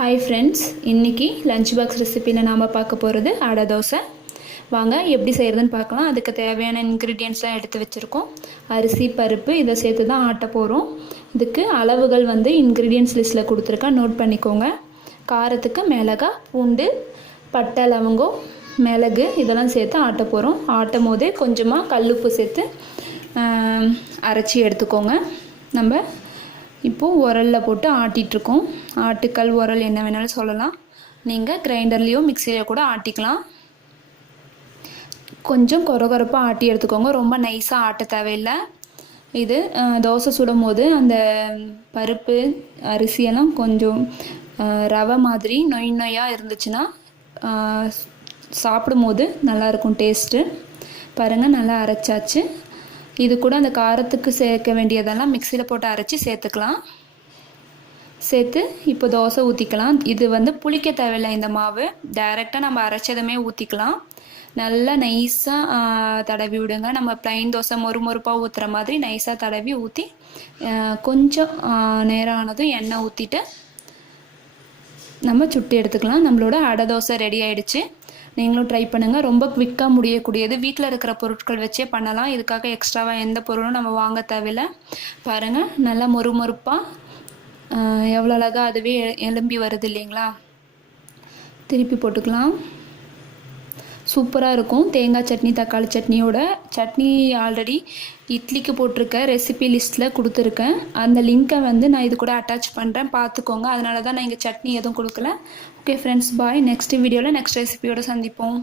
Hi friends, இன்றைக்கி lunch box ரெசிப்பியில் நாம் பார்க்க போகிறது அடை தோசை. வாங்க எப்படி செய்கிறதுன்னு பார்க்கலாம். அதுக்கு தேவையான இன்க்ரீடியன்ட்ஸ்லாம் எடுத்து வச்சுருக்கோம். அரிசி, பருப்பு இதை சேர்த்து தான் ஆட்ட போகிறோம். இதுக்கு அளவுகள் இன்க்ரீடியன்ட்ஸ் லிஸ்ட்டில் கொடுத்துருக்கேன், நோட் பண்ணிக்கோங்க. காரத்துக்கு மிளகாய், பூண்டு, பட்டை, லவங்கம், மிளகு இதெல்லாம் சேர்த்து ஆட்ட போகிறோம். ஆட்டும் போதே கொஞ்சமாக கல்லுப்பு சேர்த்து அரைச்சி எடுத்துக்கோங்க. நம்ம இப்போது உரலில் போட்டு ஆட்டிகிட்ருக்கோம். ஆட்டுக்கல், உரல் என்ன வேணாலும் சொல்லலாம். நீங்கள் கிரைண்டர்லேயோ மிக்சிலையோ கூட ஆட்டிக்கலாம். கொஞ்சம் கொரகொரப்பாக ஆட்டி எடுத்துக்கோங்க, ரொம்ப நைஸாக ஆட்ட தேவையில்லை. இது தோசை சுடும் போது அந்த பருப்பு, அரிசியெல்லாம் கொஞ்சம் ரவை மாதிரி நொய் நொய்யாக இருந்துச்சுன்னா சாப்பிடும்போது நல்லாயிருக்கும் டேஸ்ட்டு. பாருங்கள், நல்லா அரைச்சாச்சு. இது கூட அந்த காரத்துக்கு சேர்க்க வேண்டியதெல்லாம் மிக்சியில் போட்டு அரைச்சி சேர்த்துக்கலாம். சேர்த்து இப்போ தோசை ஊற்றிக்கலாம். இது புளிக்க தேவையில்லை. இந்த மாவு டைரெக்டாக நம்ம அரைச்சதுமே ஊற்றிக்கலாம். நல்லா நைஸாக தடவி விடுங்க. நம்ம ப்ளைன் தோசை மொறுமொறுப்பாக ஊற்றுற மாதிரி நைஸாக தடவி ஊற்றி கொஞ்சம் நேரம் ஆனதும் எண்ணெய் ஊற்றிட்டு நம்ம சுட்டு எடுத்துக்கலாம். நம்மளோட அடை தோசை ரெடி ஆகிடுச்சு. நீங்களும் ட்ரை பண்ணுங்கள். ரொம்ப குவிக்காக முடியக்கூடியது. வீட்டில் இருக்கிற பொருட்கள் வச்சே பண்ணலாம். இதுக்காக எக்ஸ்ட்ராவாக எந்த பொருளும் நம்ம வாங்க தேவையில்லை. பாருங்கள், நல்லா மொறுமொறுப்பாக எவ்வளோ அழகாக அதுவே எலும்பி வருது இல்லைங்களா? திருப்பி போட்டுக்கலாம். சூப்பராக இருக்கும். தேங்காய் சட்னி, தக்காளி சட்னியோட. சட்னி ஆல்ரெடி இட்லிக்கு போட்டிருக்க ரெசிபி லிஸ்ட்டில் கொடுத்துருக்கேன். அந்த லிங்க்கை நான் இது கூட அட்டாச் பண்ணுறேன், பார்த்துக்கோங்க. அதனால தான் நான் இங்கே சட்னி எதுவும் கொடுக்கல. ஓகே ஃப்ரெண்ட்ஸ், பாய். நெக்ஸ்ட் வீடியோவில் நெக்ஸ்ட் ரெசிபியோடு சந்திப்போம்.